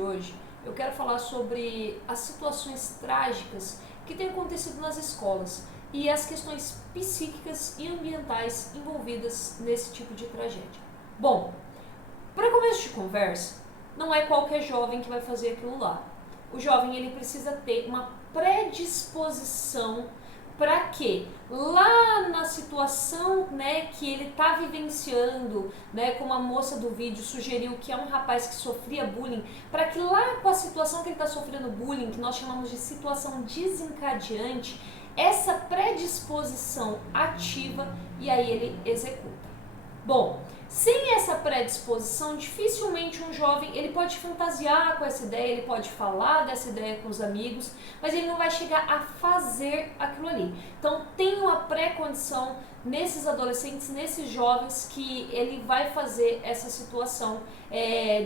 de hoje, eu quero falar sobre as situações trágicas que têm acontecido nas escolas e as questões psíquicas e ambientais envolvidas nesse tipo de tragédia. Bom, para começo de conversa, não é qualquer jovem que vai fazer aquilo lá. O jovem ele precisa ter uma predisposição para que lá na situação, que ele está vivenciando, como a moça do vídeo sugeriu que é um rapaz que sofria bullying, para que lá com a situação que ele está sofrendo bullying, que nós chamamos de situação desencadeante, essa predisposição ativa e aí ele executa. Bom, sem essa predisposição, dificilmente um jovem ele pode fantasiar com essa ideia, ele pode falar dessa ideia com os amigos, mas ele não vai chegar a fazer aquilo ali. Então tem uma pré-condição nesses adolescentes, nesses jovens, que ele vai fazer essa situação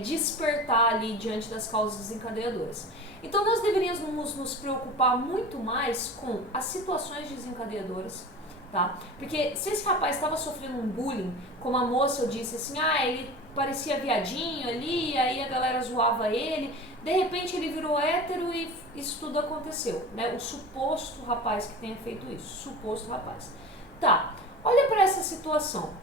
despertar ali diante das causas desencadeadoras. Então nós deveríamos nos preocupar muito mais com as situações desencadeadoras. Tá? Porque se esse rapaz estava sofrendo um bullying, como a moça eu disse assim, ele parecia viadinho ali, aí a galera zoava ele, de repente ele virou hétero e isso tudo aconteceu, O suposto rapaz que tenha feito isso, suposto rapaz. Tá, olha para essa situação,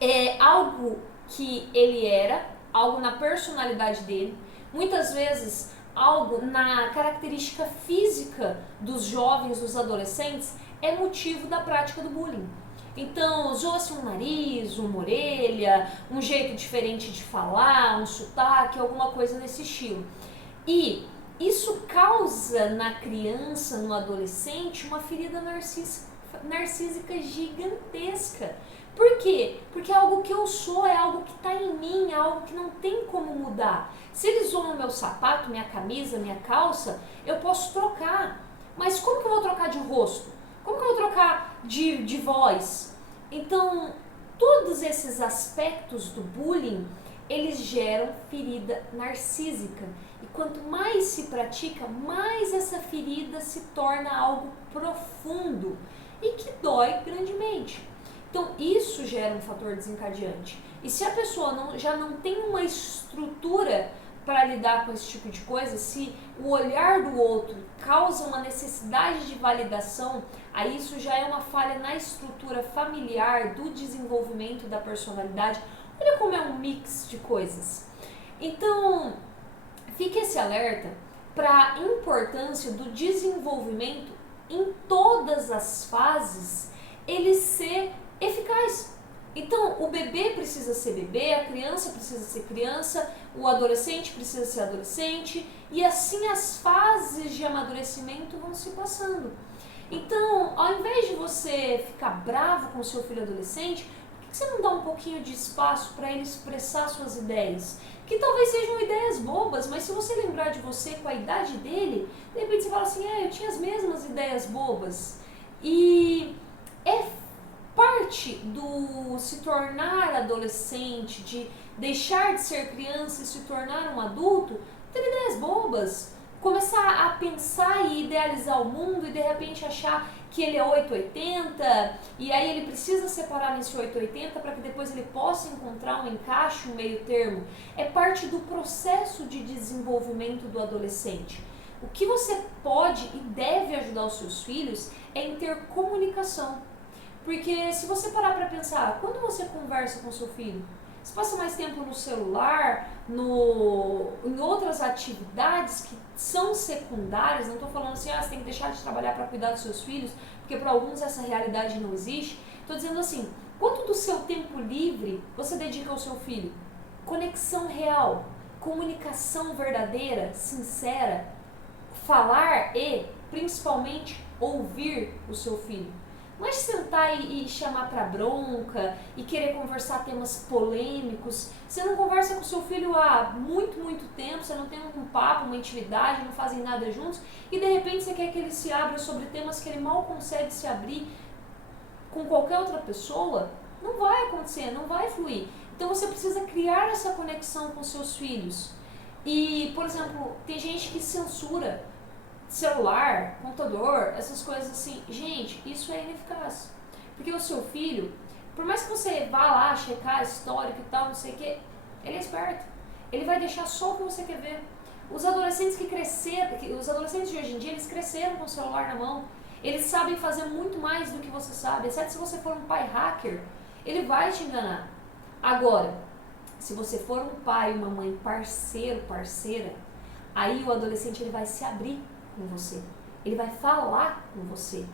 é algo que ele era, algo na personalidade dele, muitas vezes algo na característica física dos jovens, dos adolescentes, é motivo da prática do bullying. Então, zoa-se um nariz, uma orelha, um jeito diferente de falar, um sotaque, alguma coisa nesse estilo. E isso causa na criança, no adolescente, uma ferida narcísica gigantesca. Por quê? Porque é algo que eu sou, é algo que está em mim, é algo que não tem como mudar. Se eles zoam meu sapato, minha camisa, minha calça, eu posso trocar. Mas como que eu vou trocar de rosto? Como que eu vou trocar de voz? Então, todos esses aspectos do bullying, eles geram ferida narcísica. E quanto mais se pratica, mais essa ferida se torna algo profundo e que dói grandemente. Então, isso gera um fator desencadeante. E se a pessoa já não tem uma estrutura para lidar com esse tipo de coisa, se o olhar do outro causa uma necessidade de validação, aí isso já é uma falha na estrutura familiar, do desenvolvimento da personalidade. Olha como é um mix de coisas. Então, fique esse alerta para a importância do desenvolvimento em todas as fases, ele ser eficaz. Então, o bebê precisa ser bebê, a criança precisa ser criança, o adolescente precisa ser adolescente, e assim as fases de amadurecimento vão se passando. Então, ao invés de você ficar bravo com o seu filho adolescente, por que você não dá um pouquinho de espaço para ele expressar suas ideias? Que talvez sejam ideias bobas, mas se você lembrar de você com a idade dele, de repente você fala assim, eu tinha as mesmas ideias bobas. E é parte do se tornar adolescente, de deixar de ser criança e se tornar um adulto, ter ideias bobas, começar a pensar e idealizar o mundo e de repente achar que ele é 880 e aí ele precisa separar nesse 880 para que depois ele possa encontrar um encaixe, um meio termo. É parte do processo de desenvolvimento do adolescente. O que você pode e deve ajudar os seus filhos é em ter comunicação. Porque se você parar para pensar, quando você conversa com seu filho, você passa mais tempo no celular, em outras atividades que são secundárias, não estou falando assim, você tem que deixar de trabalhar para cuidar dos seus filhos, porque para alguns essa realidade não existe. Estou dizendo assim, quanto do seu tempo livre você dedica ao seu filho? Conexão real, comunicação verdadeira, sincera, falar e, principalmente, ouvir o seu filho. Não é sentar e chamar para bronca e querer conversar temas polêmicos. Você não conversa com seu filho há muito tempo, você não tem um papo, uma intimidade, não fazem nada juntos e de repente você quer que ele se abra sobre temas que ele mal consegue se abrir com qualquer outra pessoa. Não vai acontecer, não vai fluir. Então você precisa criar essa conexão com seus filhos. E, por exemplo, tem gente que censura celular, computador, essas coisas assim. Gente, isso é ineficaz. Porque o seu filho, por mais que você vá lá checar histórico e tal, não sei o que, ele é esperto. Ele vai deixar só o que você quer ver. Os adolescentes os adolescentes de hoje em dia, eles cresceram com o celular na mão. Eles sabem fazer muito mais do que você sabe, exceto se você for um pai hacker, ele vai te enganar. Agora, se você for um pai e uma mãe parceiro, parceira, aí o adolescente ele vai se abrir com você, ele vai falar com você.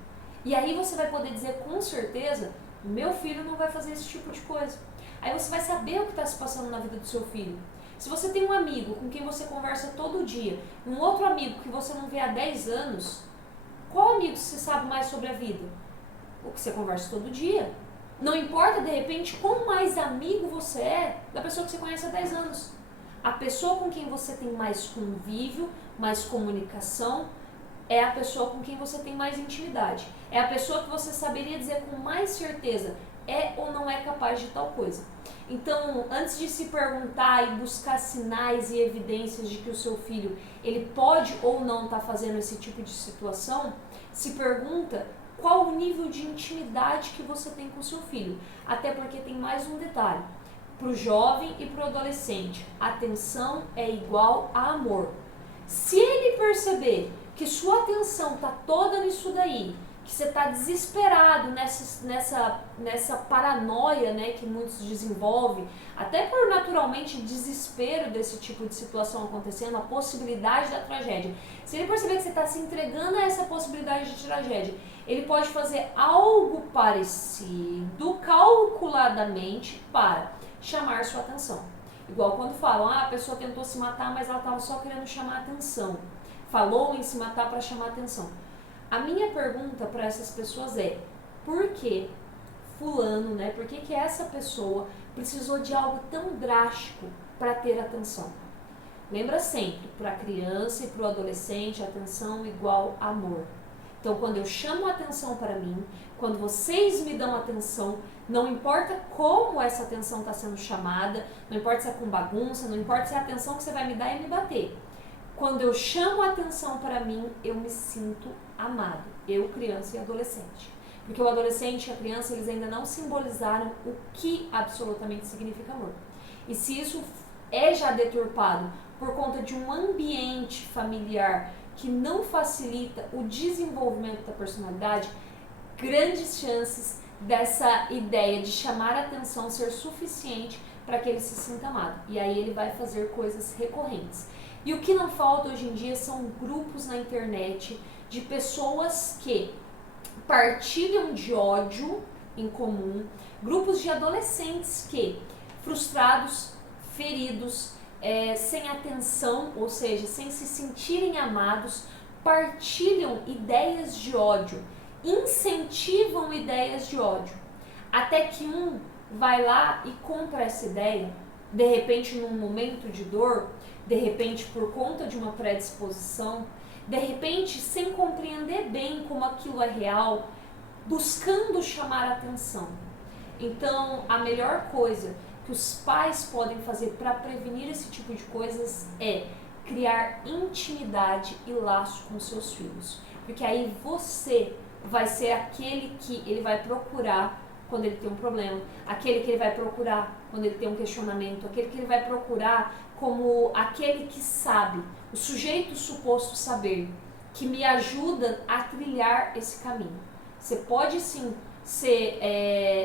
E aí você vai poder dizer com certeza, meu filho não vai fazer esse tipo de coisa. Aí você vai saber o que está se passando na vida do seu filho. Se você tem um amigo com quem você conversa todo dia, um outro amigo que você não vê há 10 anos, qual amigo você sabe mais sobre a vida? O que você conversa todo dia. Não importa, de repente, quão mais amigo você é da pessoa que você conhece há 10 anos. A pessoa com quem você tem mais convívio, mais comunicação, é a pessoa com quem você tem mais intimidade. É a pessoa que você saberia dizer com mais certeza é ou não é capaz de tal coisa. Então, antes de se perguntar e buscar sinais e evidências de que o seu filho ele pode ou não estar fazendo esse tipo de situação, se pergunta qual o nível de intimidade que você tem com o seu filho. Até porque tem mais um detalhe. Para o jovem e para o adolescente, atenção é igual a amor. Se ele perceber que sua atenção está toda nisso daí, que você está desesperado nessa paranoia, né, que muitos desenvolvem, até por naturalmente desespero desse tipo de situação acontecendo, a possibilidade da tragédia. Se ele perceber que você está se entregando a essa possibilidade de tragédia, ele pode fazer algo parecido, calculadamente, para chamar sua atenção. Igual quando falam, a pessoa tentou se matar, mas ela estava só querendo chamar atenção. Falou em se matar para chamar atenção. A minha pergunta para essas pessoas é, por que fulano, né? Por que essa pessoa precisou de algo tão drástico para ter atenção? Lembra sempre, para a criança e para o adolescente, atenção igual amor. Então, quando eu chamo atenção para mim, quando vocês me dão atenção, não importa como essa atenção está sendo chamada, não importa se é com bagunça, não importa se a atenção que você vai me dar é me bater. Quando eu chamo a atenção para mim, eu me sinto amado. Eu, criança e adolescente. Porque o adolescente e a criança, eles ainda não simbolizaram o que absolutamente significa amor. E se isso é já deturpado por conta de um ambiente familiar que não facilita o desenvolvimento da personalidade, grandes chances dessa ideia de chamar a atenção ser suficiente para que ele se sinta amado. E aí ele vai fazer coisas recorrentes. E o que não falta hoje em dia são grupos na internet de pessoas que partilham de ódio em comum, grupos de adolescentes que, frustrados, feridos, sem atenção, ou seja, sem se sentirem amados, partilham ideias de ódio, incentivam ideias de ódio, até que um vai lá e compra essa ideia, de repente num momento de dor, de repente por conta de uma predisposição, de repente sem compreender bem como aquilo é real, buscando chamar atenção. Então, a melhor coisa que os pais podem fazer para prevenir esse tipo de coisas é criar intimidade e laço com seus filhos. Porque aí você vai ser aquele que ele vai procurar quando ele tem um problema, aquele que ele vai procurar quando ele tem um questionamento, aquele que ele vai procurar como aquele que sabe, o sujeito suposto saber, que me ajuda a trilhar esse caminho. Você pode sim ser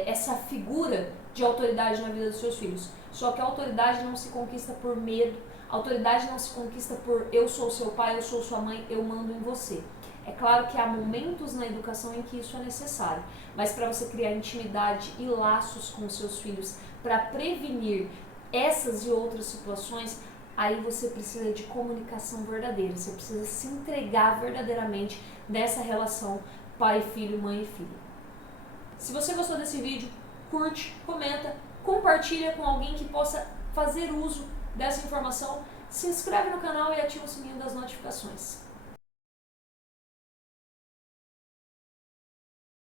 essa figura de autoridade na vida dos seus filhos, só que a autoridade não se conquista por medo, a autoridade não se conquista por eu sou seu pai, eu sou sua mãe, eu mando em você. É claro que há momentos na educação em que isso é necessário, mas para você criar intimidade e laços com os seus filhos, para prevenir essas e outras situações, aí você precisa de comunicação verdadeira, você precisa se entregar verdadeiramente nessa relação pai, filho, mãe e filho. Se você gostou desse vídeo, curte, comenta, compartilha com alguém que possa fazer uso dessa informação, se inscreve no canal e ativa o sininho das notificações.